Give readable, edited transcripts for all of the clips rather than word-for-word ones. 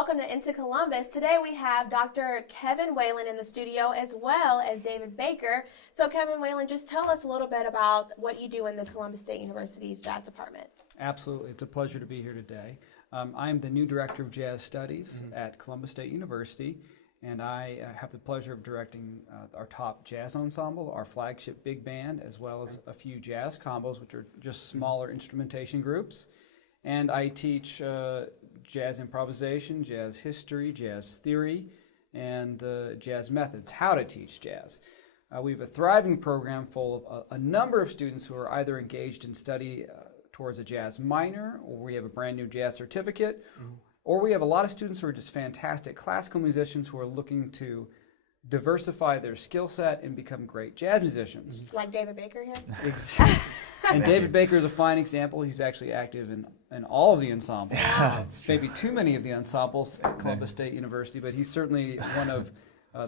welcome to iNtoColumbus. Today we have Dr. Kevin Whalen in the studio as well as David Baker. So Kevin Whalen, just tell us a little bit about what you do in the Columbus State University's Jazz Department. Absolutely. It's a pleasure to be here today. I'm the new Director of Jazz Studies at Columbus State University, and I have the pleasure of directing our top jazz ensemble, our flagship big band, as well as a few jazz combos, which are just smaller instrumentation groups. And I teach jazz improvisation, jazz history, jazz theory, and jazz methods, how to teach jazz. We have a thriving program full of a number of students who are either engaged in study towards a jazz minor, or we have a brand new jazz certificate, or we have a lot of students who are just fantastic classical musicians who are looking to diversify their skill set and become great jazz musicians. Like David Baker here? And David Baker is a fine example. He's actually active in all of the ensembles. Wow. Maybe too many of the ensembles at Columbus State University, but he's certainly one of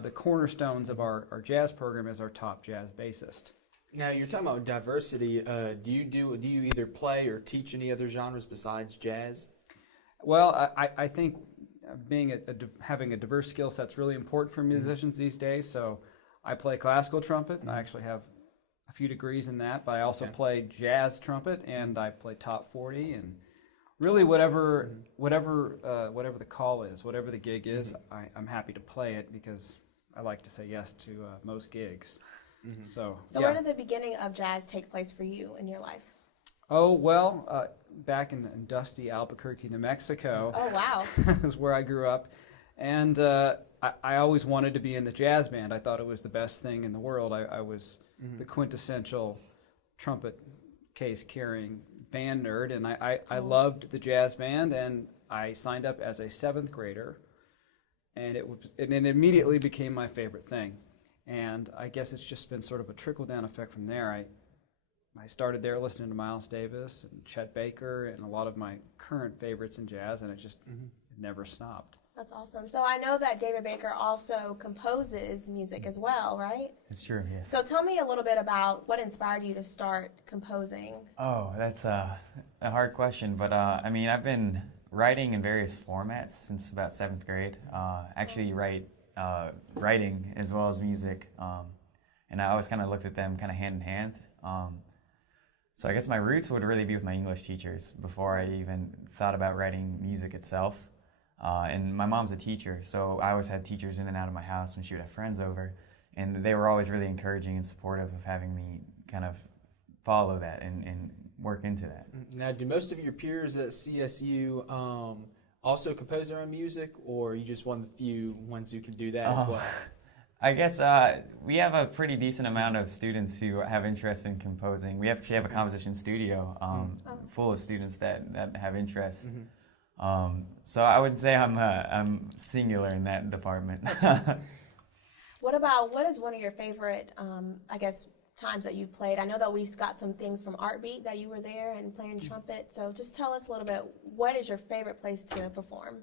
the cornerstones of our jazz program as our top jazz bassist. Now, you're talking about diversity. Do you either play or teach any other genres besides jazz? Well, I think having a diverse skill set is really important for musicians these days. So I play classical trumpet, and I actually have a few degrees in that, but I also play jazz trumpet, and I play top 40, and really whatever the call is, whatever the gig is, I'm happy to play it because I like to say yes to most gigs. So where did the beginning of jazz take place for you in your life? Oh, well, back in dusty Albuquerque, New Mexico. Oh, wow. is where I grew up. And I always wanted to be in the jazz band. I thought it was the best thing in the world. I was the quintessential trumpet case carrying band nerd, and I loved the jazz band, and I signed up as a 7th grader, and it immediately became my favorite thing. And I guess it's just been sort of a trickle-down effect from there. I started there listening to Miles Davis and Chet Baker and a lot of my current favorites in jazz, and it just never stopped. That's awesome. So I know that David Baker also composes music as well, right? It's true, yes. So tell me a little bit about what inspired you to start composing. Oh, that's a hard question, but I mean, I've been writing in various formats since about 7th grade. Actually writing as well as music, and I always kind of looked at them kind of hand in hand. So I guess my roots would really be with my English teachers before I even thought about writing music itself. And my mom's a teacher, so I always had teachers in and out of my house when she would have friends over, and they were always really encouraging and supportive of having me kind of follow that and work into that. Now, do most of your peers at CSU also compose their own music, or are you just one of the few ones who can do that as well? I guess we have a pretty decent amount of students who have interest in composing. We actually have a composition studio full of students that have interest. So I would say I'm singular in that department. What is one of your favorite, times that you've played? I know that we got some things from Artbeat that you were there and playing trumpet. So just tell us a little bit, what is your favorite place to perform?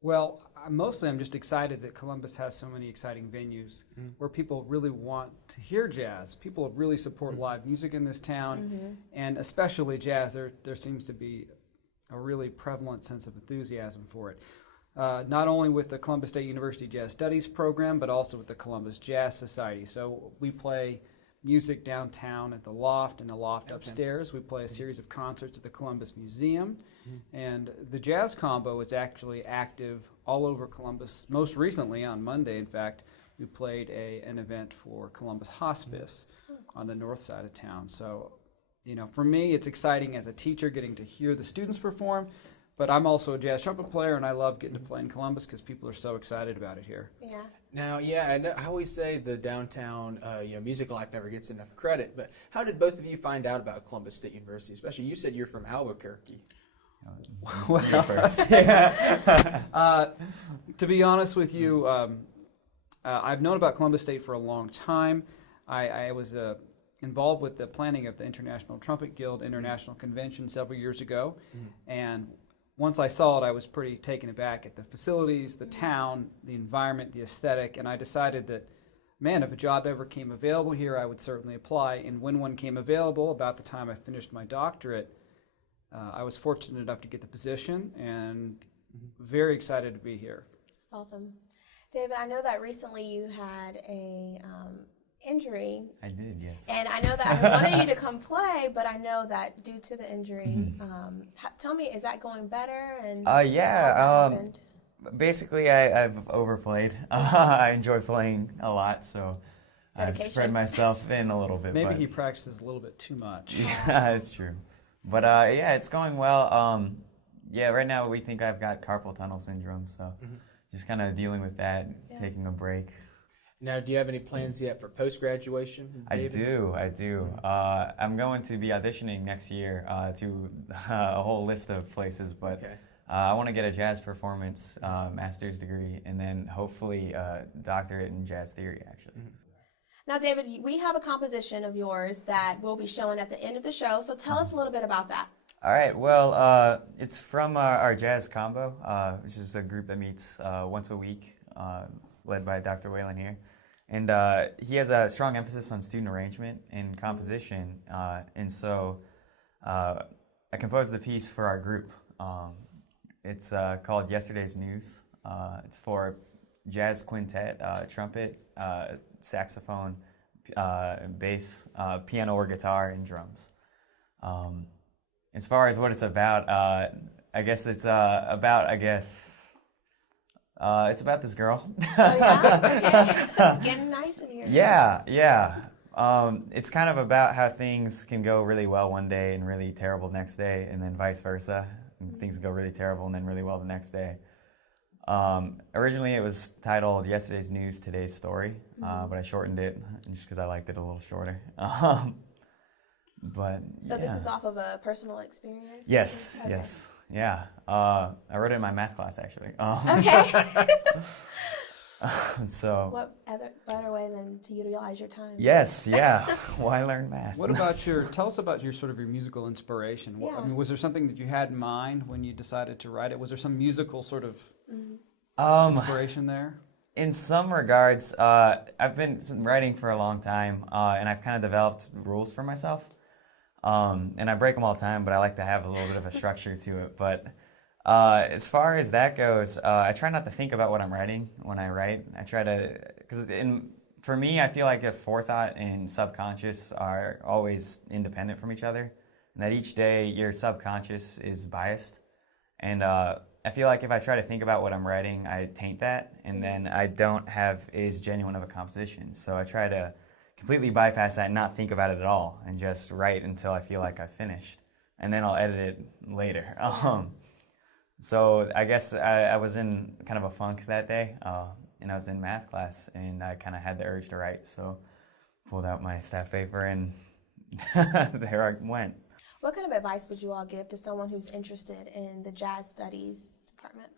Well, mostly I'm just excited that Columbus has so many exciting venues where people really want to hear jazz. People really support live music in this town, and especially jazz. There seems to be a really prevalent sense of enthusiasm for it. Not only with the Columbus State University Jazz Studies program, but also with the Columbus Jazz Society. So we play music downtown at the Loft and the Loft upstairs. We play a series of concerts at the Columbus Museum. And the Jazz Combo is actually active all over Columbus. Most recently, on Monday, in fact, we played an event for Columbus Hospice on the north side of town. So, for me, it's exciting as a teacher getting to hear the students perform, but I'm also a jazz trumpet player, and I love getting to play in Columbus because people are so excited about it here. Yeah. Now, I always say the downtown music life never gets enough credit, but how did both of you find out about Columbus State University? Especially, you said you're from Albuquerque. Well, to be honest with you, I've known about Columbus State for a long time. I was involved with the planning of the International Trumpet Guild International Convention several years ago, and once I saw it, I was pretty taken aback at the facilities, the town, the environment, the aesthetic, and I decided that, man, if a job ever came available here, I would certainly apply. And when one came available, about the time I finished my doctorate, I was fortunate enough to get the position, and Very excited to be here. That's awesome. David, I know that recently you had a injury. I did, yes. And I know that I wanted you to come play, but I know that due to the injury, tell me, is that going better? And how that happened? Basically, I've overplayed. I enjoy playing a lot, so I've spread myself in a little bit. Maybe he practices a little bit too much. Yeah, it's true. But yeah, it's going well. Yeah, right now we think I've got carpal tunnel syndrome, so just kind of dealing with that, taking a break. Now, do you have any plans yet for post-graduation, David? I do. I'm going to be auditioning next year to a whole list of places, but I want to get a jazz performance master's degree and then hopefully a doctorate in jazz theory, actually. Now, David, we have a composition of yours that we'll be showing at the end of the show, so tell us a little bit about that. All right, well, it's from our jazz combo, which is a group that meets once a week, led by Dr. Whalen here. And he has a strong emphasis on student arrangement and composition, and so I composed the piece for our group. It's called Yesterday's News. It's for jazz quintet, trumpet, saxophone, bass, piano or guitar, and drums. As far as what it's about, I guess it's about it's about this girl. Oh, yeah? Okay. It's getting nice in here. Yeah. It's kind of about how things can go really well one day and really terrible next day, and then vice versa. And things go really terrible and then really well the next day. Originally, it was titled Yesterday's News, Today's Story, but I shortened it just because I liked it a little shorter. But so this is off of a personal experience? Yes, yes. Yeah. I wrote it in my math class, actually. Okay. So. What better way than to utilize your time? Yes, yeah. Why learn math? What about tell us about your your musical inspiration. I mean, was there something that you had in mind when you decided to write it? Was there some musical sort of inspiration there? In some regards, I've been writing for a long time, and I've kind of developed rules for myself. And I break them all the time, but I like to have a little bit of a structure to it. But as far as that goes, I try not to think about what I'm writing when I write. I try to, because for me, I feel like the forethought and subconscious are always independent from each other, and that each day your subconscious is biased. And I feel like if I try to think about what I'm writing, I taint that, and then I don't have as genuine of a composition. So I try to completely bypass that and not think about it at all, and just write until I feel like I've finished, and then I'll edit it later. So I guess I was in kind of a funk that day, and I was in math class, and I kind of had the urge to write, so pulled out my staff paper, and there I went. What kind of advice would you all give to someone who's interested in the jazz studies department?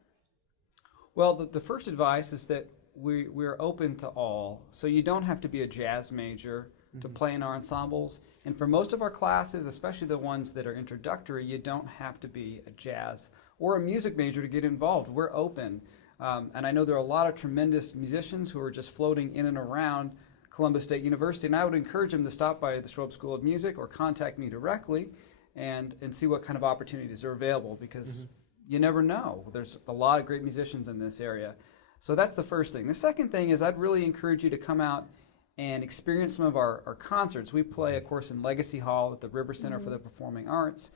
Well, the first advice is that we're open to all, so you don't have to be a jazz major to play in our ensembles. And for most of our classes, especially the ones that are introductory, you don't have to be a jazz or a music major to get involved. We're open. And I know there are a lot of tremendous musicians who are just floating in and around Columbus State University, and I would encourage them to stop by the Schwab School of Music or contact me directly and see what kind of opportunities are available, because you never know. There's a lot of great musicians in this area. So that's the first thing. The second thing is I'd really encourage you to come out and experience some of our concerts. We play, of course, in Legacy Hall at the River Center for the Performing Arts.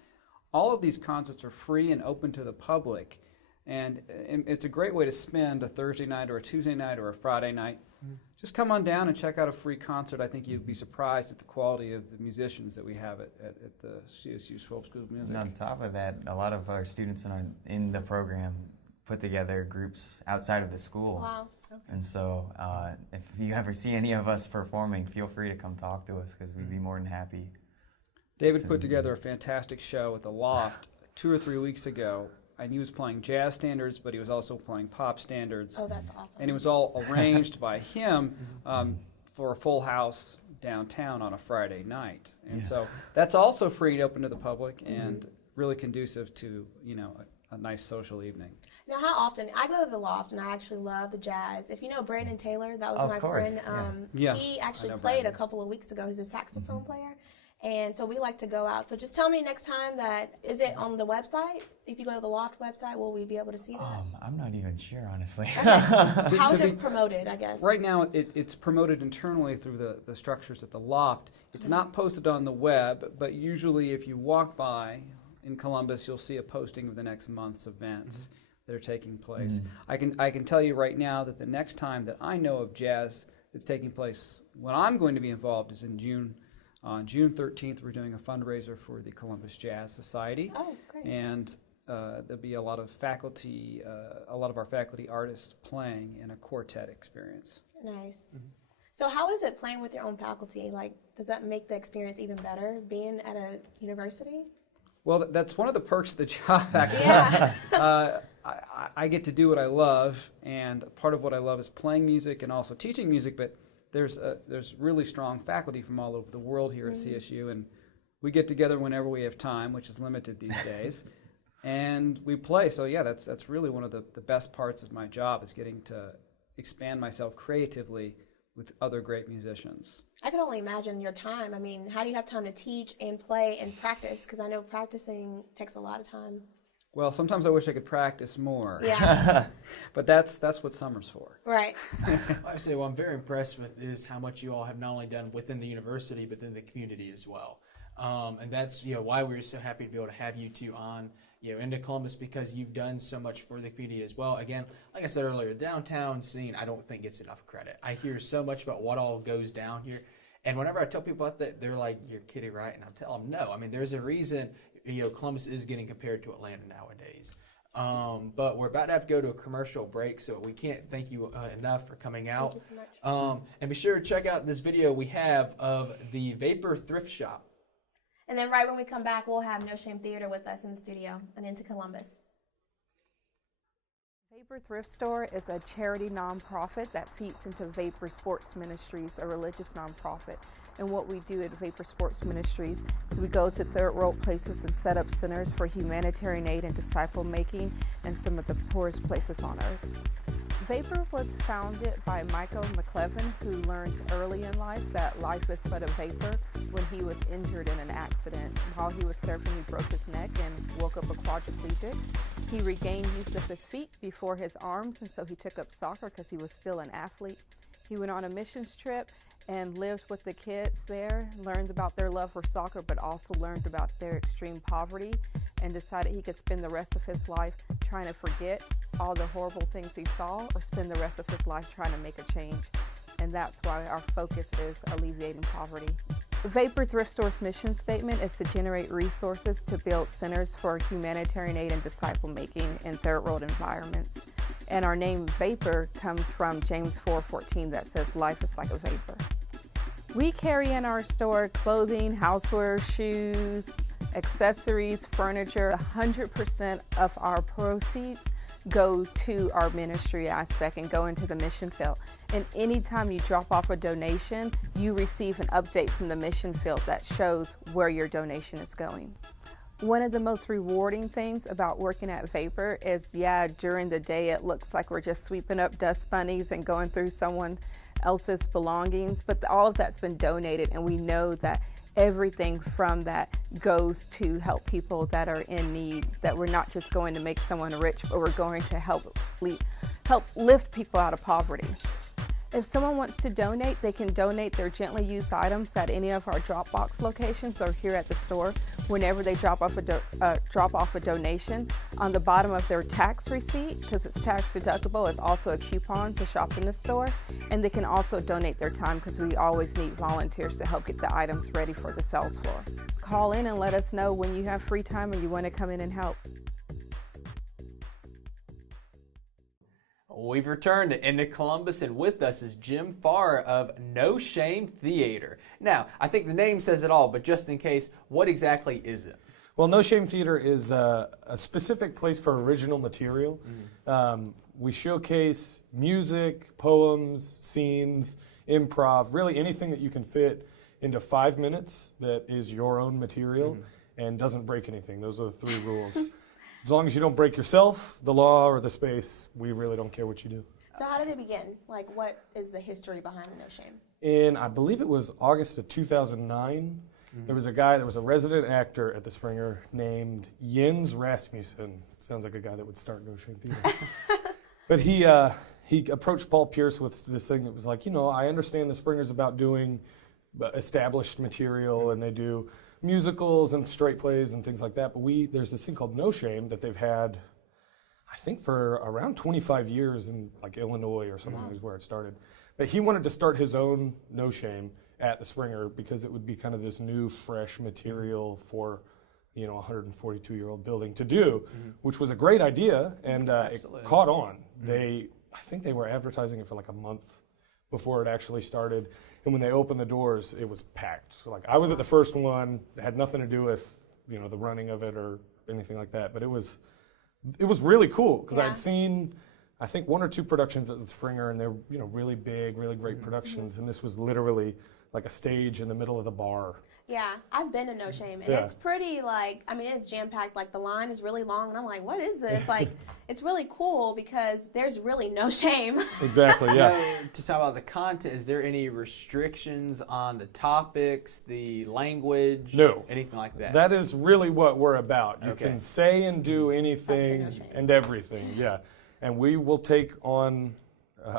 All of these concerts are free and open to the public, and it's a great way to spend a Thursday night or a Tuesday night or a Friday night. Just come on down and check out a free concert. I think you'd be surprised at the quality of the musicians that we have at the CSU Schwab School of Music. And on top of that, a lot of our students in the program put together groups outside of the school. Wow. Okay. And so if you ever see any of us performing, feel free to come talk to us, because we'd be more than happy. David put together a fantastic show at the Loft 2 or 3 weeks ago. And he was playing jazz standards, but he was also playing pop standards. Oh, that's awesome. And it was all arranged by him for a full house downtown on a Friday night. And so that's also free and open to the public and really conducive to, a nice social evening. Now, how often? I go to the Loft, and I actually love the jazz. If you know Brandon Taylor, that was my friend. Yeah, he actually played a couple of weeks ago. He's a saxophone player. And so we like to go out. So just tell me next time is it on the website? If you go to the Loft website, will we be able to see that? I'm not even sure, honestly. Okay. How is it promoted, I guess? Right now, it's promoted internally through the structures at the Loft. It's not posted on the web, but usually if you walk by in Columbus, you'll see a posting of the next month's events that are taking place. I can tell you right now that the next time that I know of jazz that's taking place when I'm going to be involved is in June. On June 13th, we're doing a fundraiser for the Columbus Jazz Society. Oh, great. And there'll be a lot of our faculty artists playing in a quartet experience. Nice. So how is it playing with your own faculty? Like, does that make the experience even better, being at a university? Well, that's one of the perks of the job, actually. Yeah. I get to do what I love, and part of what I love is playing music and also teaching music, but there's really strong faculty from all over the world here at CSU, and we get together whenever we have time, which is limited these days, and we play. So yeah, that's really one of the best parts of my job, is getting to expand myself creatively with other great musicians. I could only imagine your time. I mean, how do you have time to teach and play and practice? Because I know practicing takes a lot of time. Well, sometimes I wish I could practice more. Yeah. But that's what summer's for. Right. I say, what I'm very impressed with is how much you all have not only done within the university, but in the community as well. And that's why we're so happy to be able to have you two on iNtoColumbus, because you've done so much for the community as well. Again, like I said earlier, downtown scene I don't think gets enough credit. I hear so much about what all goes down here, and whenever I tell people about that, they're like, "You're kidding, right?" And I'm telling them, no. I mean, there's a reason Columbus is getting compared to Atlanta nowadays. But we're about to have to go to a commercial break, so we can't thank you enough for coming out. Thank you so much. And be sure to check out this video we have of the Vapor Thrift Shop. And then right when we come back, we'll have No Shame Theater with us in the studio and iNtoColumbus. Vapor Thrift Store is a charity nonprofit that feeds into Vapor Sports Ministries, a religious nonprofit. And what we do at Vapor Sports Ministries is we go to third world places and set up centers for humanitarian aid and disciple making in some of the poorest places on earth. Vapor was founded by Michael McClevin, who learned early in life that life is but a vapor when he was injured in an accident. While he was surfing, he broke his neck and woke up a quadriplegic. He regained use of his feet before his arms, and so he took up soccer because he was still an athlete. He went on a missions trip and lived with the kids there, learned about their love for soccer, but also learned about their extreme poverty, and decided he could spend the rest of his life trying to forget all the horrible things he saw, or spend the rest of his life trying to make a change. And that's why our focus is alleviating poverty. Vapor Thrift Store's mission statement is to generate resources to build centers for humanitarian aid and disciple making in third world environments. And our name Vapor comes from James 4:14 that says life is like a vapor. We carry in our store clothing, houseware, shoes, accessories, furniture. 100% of our proceeds go to our ministry aspect and go into the mission field. And anytime you drop off a donation, you receive an update from the mission field that shows where your donation is going. One of the most rewarding things about working at Vapor is, during the day it looks like we're just sweeping up dust bunnies and going through someone else's belongings, but all of that's been donated, and we know that everything from that goes to help people that are in need, that we're not just going to make someone rich, but we're going to help lift people out of poverty. If someone wants to donate, they can donate their gently used items at any of our Dropbox locations or here at the store. Whenever they drop off a donation, on the bottom of their tax receipt, because it's tax deductible, is also a coupon to shop in the store. And they can also donate their time, because we always need volunteers to help get the items ready for the sales floor. Call in and let us know when you have free time and you want to come in and help. We've returned to iNtoColumbus, and with us is Jim Farr of No Shame Theater. Now, I think the name says it all, but just in case, what exactly is it? Well, No Shame Theater is a specific place for original material. We showcase music, poems, scenes, improv, really anything that you can fit into 5 minutes that is your own material and doesn't break anything. Those are the 3 rules. As long as you don't break yourself, the law, or the space, we really don't care what you do. So how did it begin? Like, what is the history behind the No Shame? In, I believe it was August of 2009, There was a resident actor at the Springer named Jens Rasmussen. Sounds like a guy that would start No Shame Theater. But he approached Paul Pierce with this thing that was like, I understand the Springer's about doing established material, and they do musicals and straight plays and things like that. But there's this thing called No Shame that they've had, I think, for around 25 years in like Illinois or something is where it started. But he wanted to start his own No Shame at the Springer because it would be kind of this new, fresh material for a 142-year-old building to do, which was a great idea, and it caught on. I think they were advertising it for like a month before it actually started, and when they opened the doors, it was packed. So like I was at the first one. It had nothing to do with the running of it or anything like that, but it was really cool because I'd seen, I think, 1 or 2 productions at the Springer, and they're really big, really great productions, and this was literally like a stage in the middle of the bar. Yeah, I've been to No Shame, and it's pretty it's jam-packed. Like the line is really long, and I'm like, what is this? Like, it's really cool because there's really no shame. Exactly, yeah. Now, to talk about the content, is there any restrictions on the topics, the language, No. anything like that? That is really what we're about. You Okay. can say and do anything No Shame. and everything, yeah. And we will take on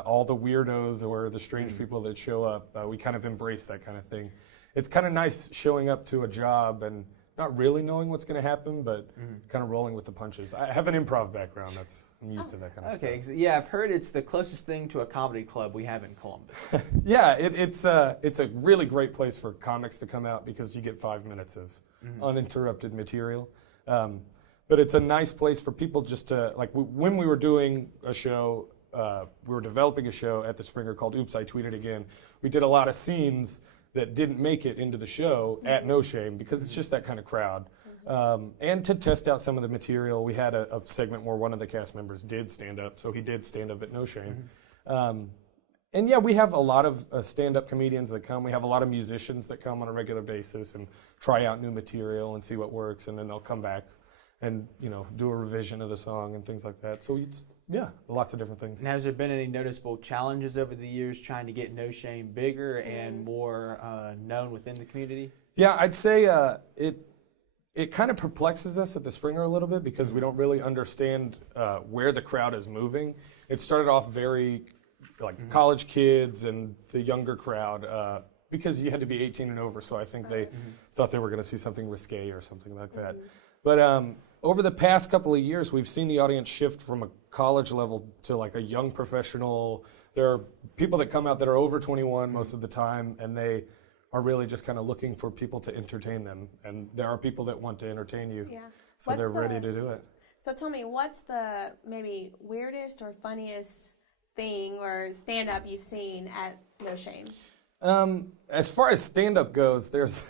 all the weirdos or the strange people that show up. We kind of embrace that kind of thing. It's kind of nice showing up to a job and not really knowing what's going to happen, but kind of rolling with the punches. I have an improv background. I'm used to that kind of Okay, stuff. yeah, I've heard it's the closest thing to a comedy club we have in Columbus. Yeah, it's a really great place for comics to come out because you get 5 minutes of uninterrupted material. But it's a nice place for people just to, like, when we were doing a show, we were developing a show at the Springer called Oops, I Tweeted Again. We did a lot of scenes that didn't make it into the show at No Shame because it's just that kind of crowd. And to test out some of the material, we had a segment where one of the cast members did stand up, so he did stand up at No Shame. And yeah, we have a lot of stand-up comedians that come. We have a lot of musicians that come on a regular basis and try out new material and see what works, and then they'll come back and do a revision of the song and things like that. So it's lots of different things. Now, has there been any noticeable challenges over the years trying to get No Shame bigger and more known within the community? Yeah, I'd say it kind of perplexes us at the Springer a little bit because we don't really understand where the crowd is moving. It started off very like college kids and the younger crowd because you had to be 18 and over, so I think they thought they were going to see something risque or something like that. But over the past couple of years, we've seen the audience shift from a college level to like a young professional. There are people that come out that are over 21 most of the time, and they are really just kind of looking for people to entertain them. And there are people that want to entertain you, so they're ready to do it. So tell me, what's the maybe weirdest or funniest thing or stand-up you've seen at No Shame? As far as stand-up goes, there's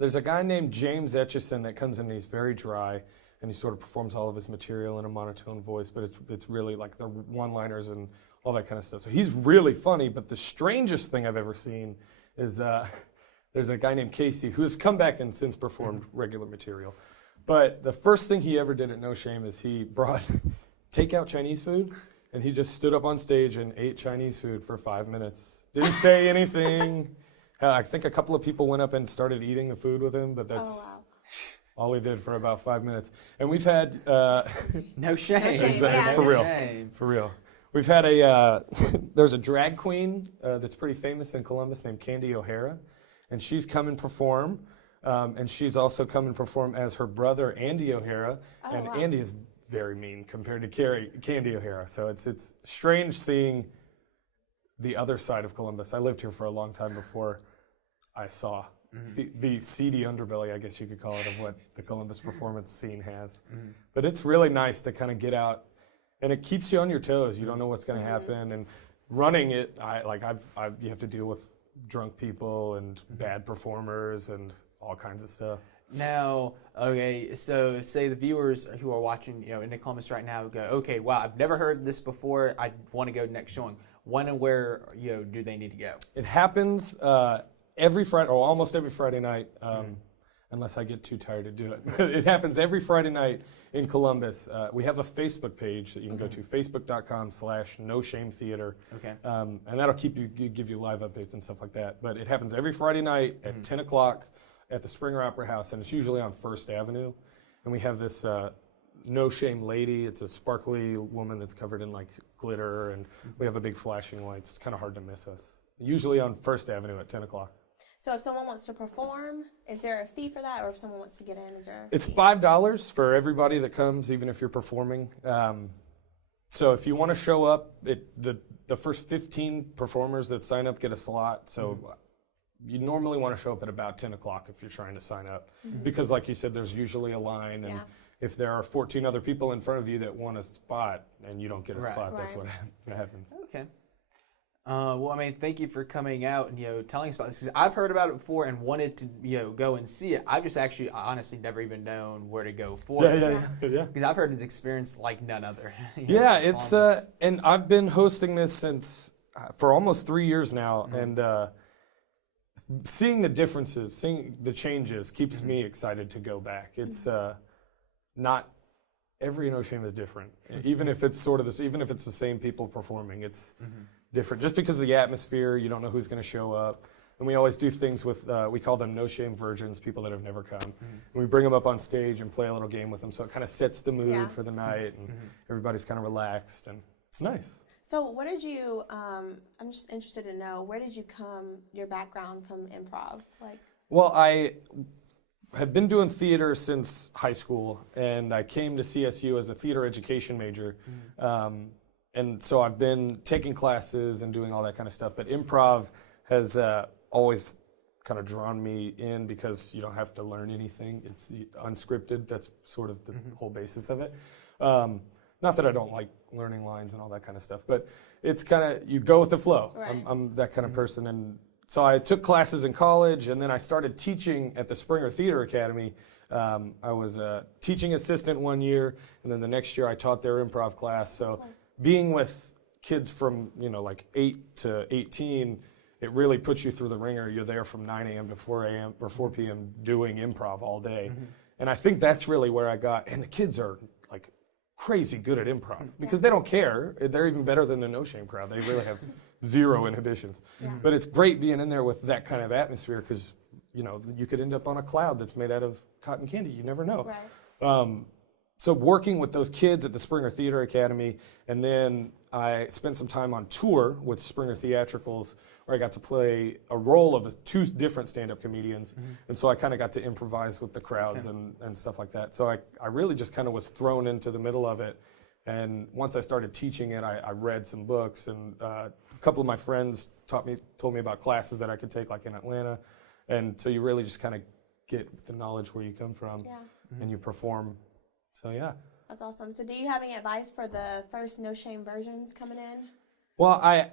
a guy named James Etchison that comes in and he's very dry, and he sort of performs all of his material in a monotone voice, but it's really like the one-liners and all that kind of stuff. So he's really funny, but the strangest thing I've ever seen is there's a guy named Casey who has come back and since performed regular material. But the first thing he ever did at No Shame is he brought takeout Chinese food, and he just stood up on stage and ate Chinese food for 5 minutes. Didn't say anything. I think a couple of people went up and started eating the food with him, but that's all he did for about 5 minutes. And we've had... No shame. No shame, Exactly, yeah. for real. Shame. For real. We've had there's a drag queen that's pretty famous in Columbus named Candy O'Hara, and she's come and perform, and she's also come and perform as her brother, Andy O'Hara, and Andy is very mean compared to Candy O'Hara, so it's strange seeing the other side of Columbus. I lived here for a long time before I saw the seedy underbelly, I guess you could call it, of what the Columbus performance scene has. But it's really nice to kind of get out, and it keeps you on your toes. You don't know what's going to happen, and running it, you have to deal with drunk people and bad performers and all kinds of stuff. Now, okay, so say the viewers who are watching, in Columbus right now go, okay, wow, I've never heard this before. I want to go next showing. When and where, do they need to go? It happens every Friday, or almost every Friday night, unless I get too tired to do it. It happens every Friday night in Columbus. We have a Facebook page that you can go to, facebook.com/NoShameTheater. Okay. And that'll give you live updates and stuff like that. But it happens every Friday night at 10 o'clock. at the Springer Opera House, and it's usually on First Avenue. And we have this No Shame lady. It's a sparkly woman that's covered in like glitter, and we have a big flashing lights. It's kind of hard to miss us. Usually on First Avenue at 10 o'clock. So if someone wants to perform, is there a fee for that? Or if someone wants to get in, is there a It's fee? $5 for everybody that comes, even if you're performing. So if you want to show up, the first 15 performers that sign up get a slot. So you normally want to show up at about 10 o'clock if you're trying to sign up. Because like you said, there's usually a line. And Yeah. if there are 14 other people in front of you that want a spot and you don't get a Right. spot, that's Right. what happens. Okay. Well, I mean, thank you for coming out and telling us about this. 'Cause I've heard about it before and wanted to go and see it. I've just actually honestly never even known where to go for it. Yeah. Because I've heard it's experience like none other. Yeah, it's and I've been hosting this since for almost 3 years now, and seeing the differences, seeing the changes keeps me excited to go back. It's not every No Shame is different, even if it's sort of this, even if it's the same people performing, it's different. Just because of the atmosphere, you don't know who's going to show up. And we always do things with, we call them No Shame virgins, people that have never come. And we bring them up on stage and play a little game with them, so it kind of sets the mood Yeah. for the night, and everybody's kind of relaxed, and it's nice. So what did you, I'm just interested to know, where did you come, your background from improv? Like, Well, I have been doing theater since high school, and I came to CSU as a theater education major. And so I've been taking classes and doing all that kind of stuff. But improv has always kind of drawn me in because you don't have to learn anything. It's unscripted. That's sort of the whole basis of it. Not that I don't like learning lines and all that kind of stuff, but it's kind of, you go with the flow. Right. I'm that kind of person. And so I took classes in college, and then I started teaching at the Springer Theater Academy. I was a teaching assistant 1 year, and then the next year I taught their improv class. So being with kids from, like 8 to 18, it really puts you through the ringer. You're there from 9 a.m. to 4 a.m. or 4 p.m. doing improv all day. And I think that's really where I got, and the kids are like crazy good at improv because they don't care. They're even better than the No Shame crowd. They really have zero inhibitions. But it's great being in there with that kind of atmosphere because, you could end up on a cloud that's made out of cotton candy. You never know. right. So working with those kids at the Springer Theater Academy, and then I spent some time on tour with Springer Theatricals, where I got to play a role of two different stand-up comedians, and so I kind of got to improvise with the crowds and stuff like that. So I really just kind of was thrown into the middle of it, and once I started teaching it, I read some books, and a couple of my friends told me about classes that I could take, like in Atlanta, and so you really just kind of get the knowledge where you come from, Yeah. and you perform. So yeah. That's awesome. So do you have any advice for the first No Shame versions coming in? Well, I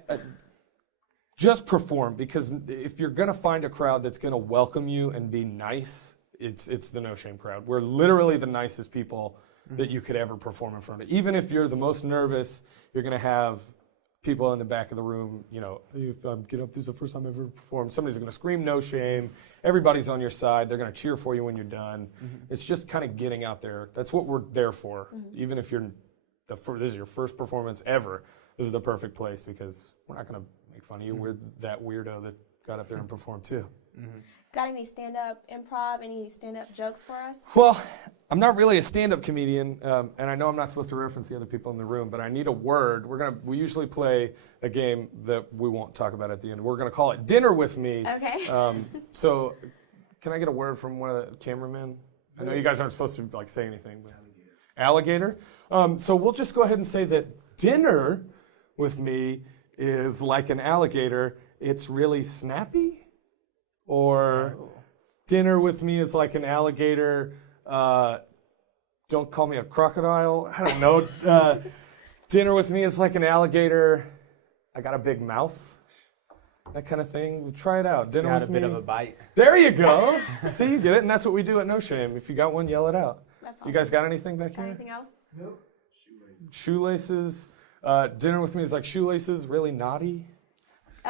just perform, because if you're going to find a crowd that's going to welcome you and be nice, it's the No Shame crowd. We're literally the nicest people that you could ever perform in front of. Even if you're the most nervous, you're going to have people in the back of the room, if I'm getting up, this is the first time I've ever performed, somebody's going to scream No Shame. Everybody's on your side. They're going to cheer for you when you're done. It's just kind of getting out there. That's what we're there for. Even if this is your first performance ever, this is the perfect place, because we're not going to make fun of you. We're that weirdo that got up there and performed too. Got any stand-up improv, any stand-up jokes for us? Well, I'm not really a stand-up comedian, and I know I'm not supposed to reference the other people in the room, but I need a word. We usually play a game that we won't talk about at the end. We're going to call it Dinner with Me. Okay. So can I get a word from one of the cameramen? I know you guys aren't supposed to say anything. But alligator. So we'll just go ahead and say that dinner with me is like an alligator. It's really snappy. Or dinner with me is like an alligator. Don't call me a crocodile. I don't know. Dinner with me is like an alligator. I got a big mouth. That kind of thing. Try it out. Dinner Got with a me. bit of a bite. There you go. See, you get it, and that's what we do at No Shame. If you got one, yell it out. That's awesome. You guys got anything back Got here? anything else? Shoelaces. Dinner with me is like shoelaces. Really naughty.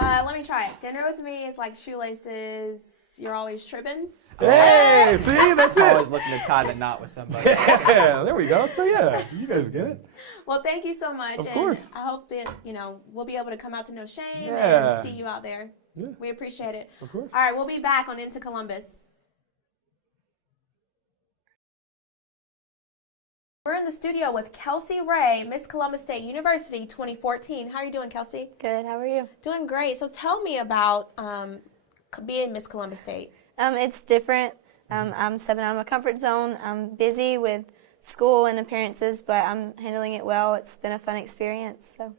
Let me try it. Dinner with me is like shoelaces. You're always tripping. Hey, see, that's Always it. looking to tie the knot with somebody. Yeah, there we go. So yeah, you guys get it. Well, thank you so much. Of course. And I hope that, we'll be able to come out to No Shame Yeah. and see you out there. Yeah. We appreciate it. Of course. All right, we'll be back on iNtoColumbus. We're in the studio with Kelsey Ray, Miss Columbus State University 2014. How are you doing, Kelsey? Good. How are you? Doing great. So tell me about being Miss Columbus State. It's different. I'm stepping out of my comfort zone. I'm busy with school and appearances, but I'm handling it well. It's been a fun experience. So.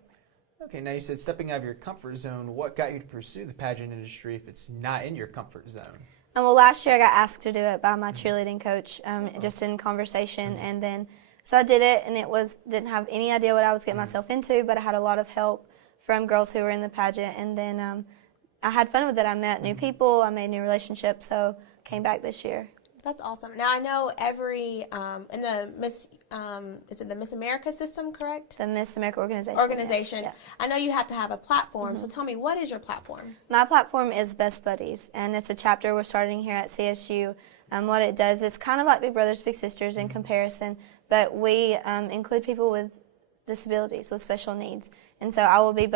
Okay, now you said stepping out of your comfort zone. What got you to pursue the pageant industry if it's not in your comfort zone? Well, last year I got asked to do it by my cheerleading coach, just in conversation, and then so I did it, and didn't have any idea what I was getting myself into, but I had a lot of help from girls who were in the pageant, and then I had fun with it. I met new people, I made new relationships, so came back this year. That's awesome. Now I know every in the Miss is it the Miss America system, correct? The Miss America organization. Organization. Yes, I know you have to have a platform. So tell me, what is your platform? My platform is Best Buddies, and it's a chapter we're starting here at CSU. What it does is kind of like Big Brothers Big Sisters in comparison, but we include people with disabilities, with special needs. And so I will be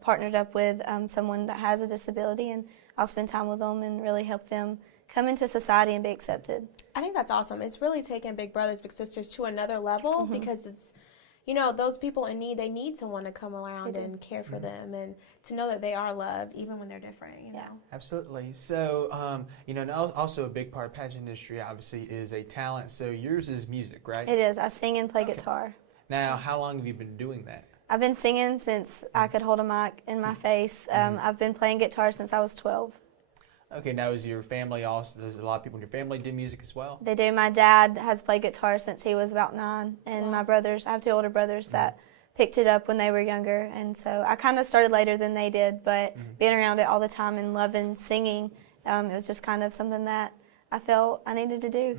partnered up with someone that has a disability, and I'll spend time with them and really help them come into society and be accepted. I think that's awesome. It's really taken Big Brothers Big Sisters to another level because it's, those people in need, they need someone to come around and care for them and to know that they are loved even when they're different, you know. Absolutely. So, and also a big part of pageant industry obviously is a talent. So yours is music, right? It is. I sing and play guitar. Now, how long have you been doing that? I've been singing since I could hold a mic in my face. I've been playing guitar since I was 12. Okay, now is your family also, does a lot of people in your family do music as well? They do. My dad has played guitar since he was about 9, and my brothers, I have 2 older brothers that picked it up when they were younger, and so I kind of started later than they did, but being around it all the time and loving singing, it was just kind of something that I felt I needed to do.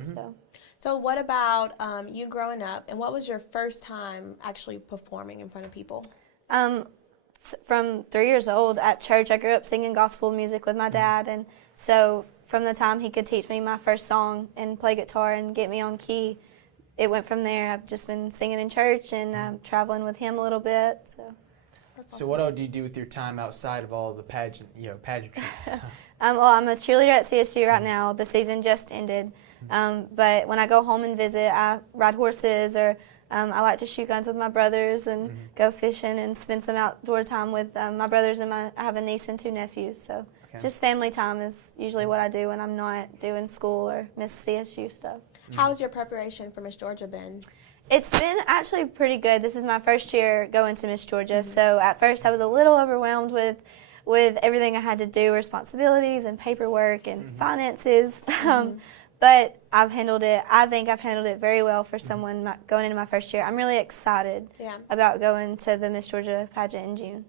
So what about you growing up, and what was your first time actually performing in front of people? From 3 years old at church, I grew up singing gospel music with my dad, and so from the time he could teach me my first song and play guitar and get me on key, it went from there. I've just been singing in church and traveling with him a little bit. So what all do you do with your time outside of all the pageantries? Well, I'm a cheerleader at CSU right now. The season just ended, but when I go home and visit, I ride horses or I like to shoot guns with my brothers and go fishing and spend some outdoor time with my brothers and I have a niece and 2 nephews. So just family time is usually what I do when I'm not doing school or Miss CSU stuff. How has your preparation for Miss Georgia been? It's been actually pretty good. This is my first year going to Miss Georgia, so at first I was a little overwhelmed with everything I had to do, responsibilities and paperwork and finances. But I've handled it. I think I've handled it very well for someone going into my first year. I'm really excited about going to the Miss Georgia pageant in June.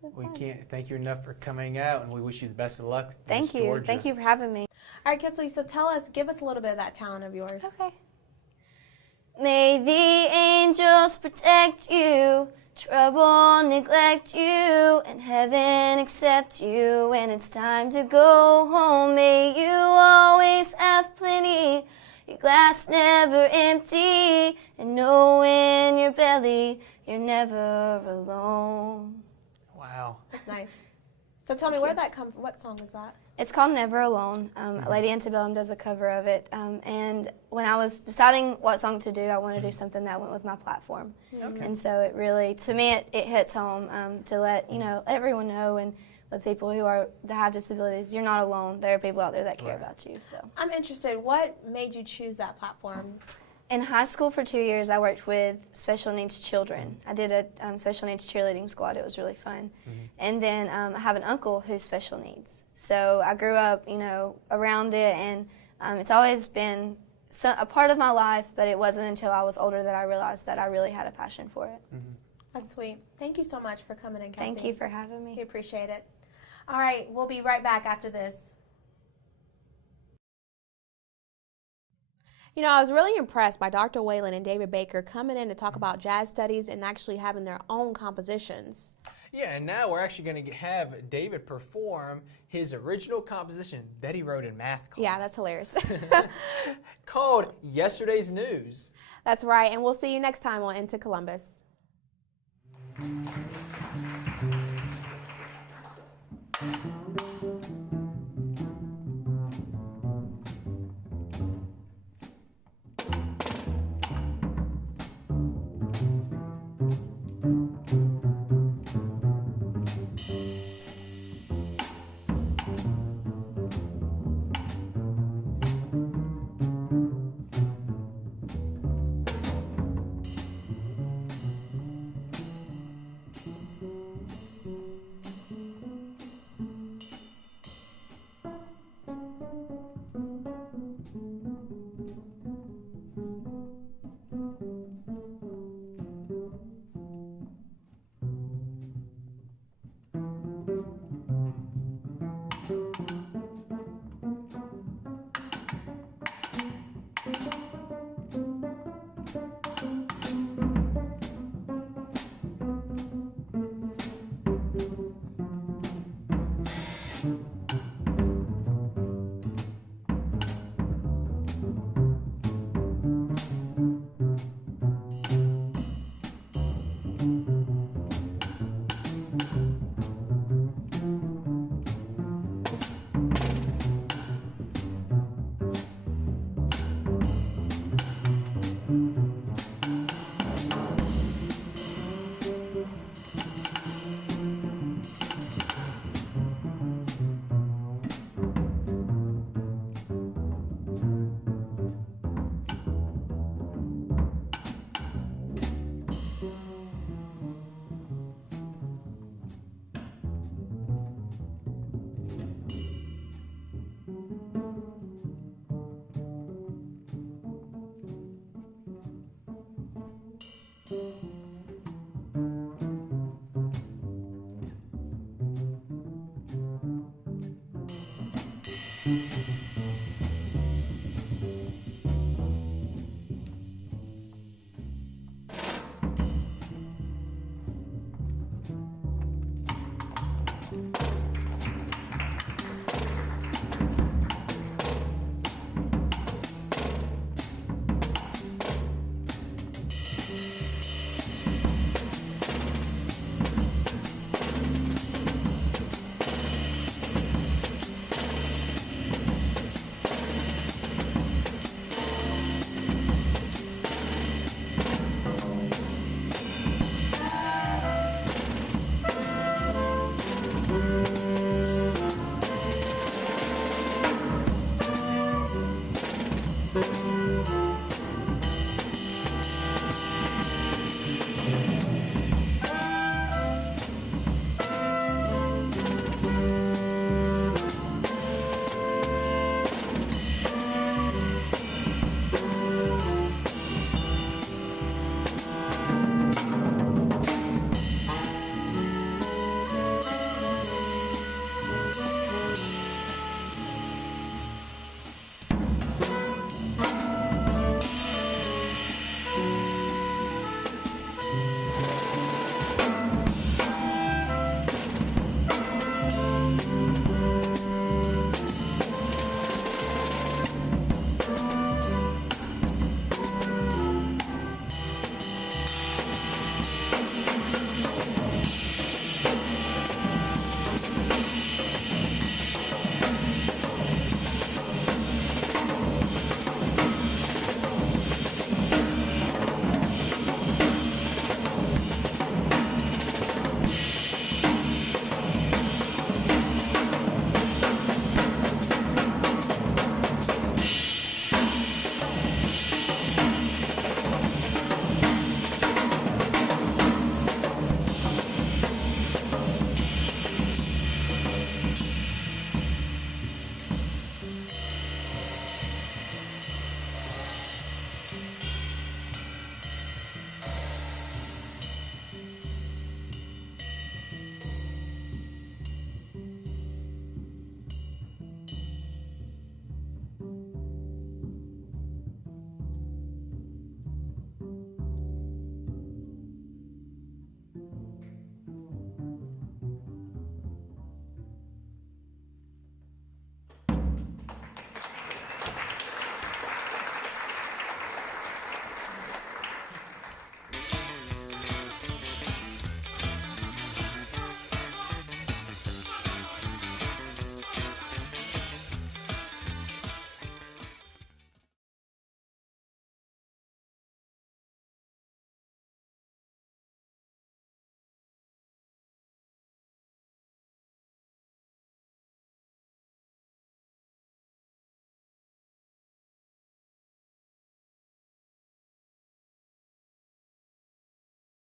So We can't thank you enough for coming out, and we wish you the best of luck. Thank Miss you. Georgia. Thank you for having me. All right, Kelsey, so give us a little bit of that talent of yours. Okay. May the angels protect you, trouble neglect you, and heaven accept you when it's time to go home. May you always have plenty, your glass never empty, and know in your belly you're never alone. Wow. That's nice. So tell me, where'd that come from? What song was that? It's called Never Alone. Lady Antebellum does a cover of it. And when I was deciding what song to do, I wanted to do something that went with my platform. And so it really, to me, it hits home to let everyone know, and with people that have disabilities, you're not alone. There are people out there that care about you. So I'm interested. What made you choose that platform? in high school for 2 years, I worked with special needs children. I did a special needs cheerleading squad. It was really fun. And then I have an uncle who's special needs. So I grew up, around it, and it's always been a part of my life, but it wasn't until I was older that I realized that I really had a passion for it. That's sweet. Thank you so much for coming in, Kelsey. Thank you for having me. We appreciate it. All right, we'll be right back after this. I was really impressed by Dr. Whalen and David Baker coming in to talk about jazz studies and actually having their own compositions. Yeah, and now we're actually going to have David perform his original composition that he wrote in math class. Yeah, that's hilarious. Called Yesterday's News. That's right, and we'll see you next time on iNtoColumbus.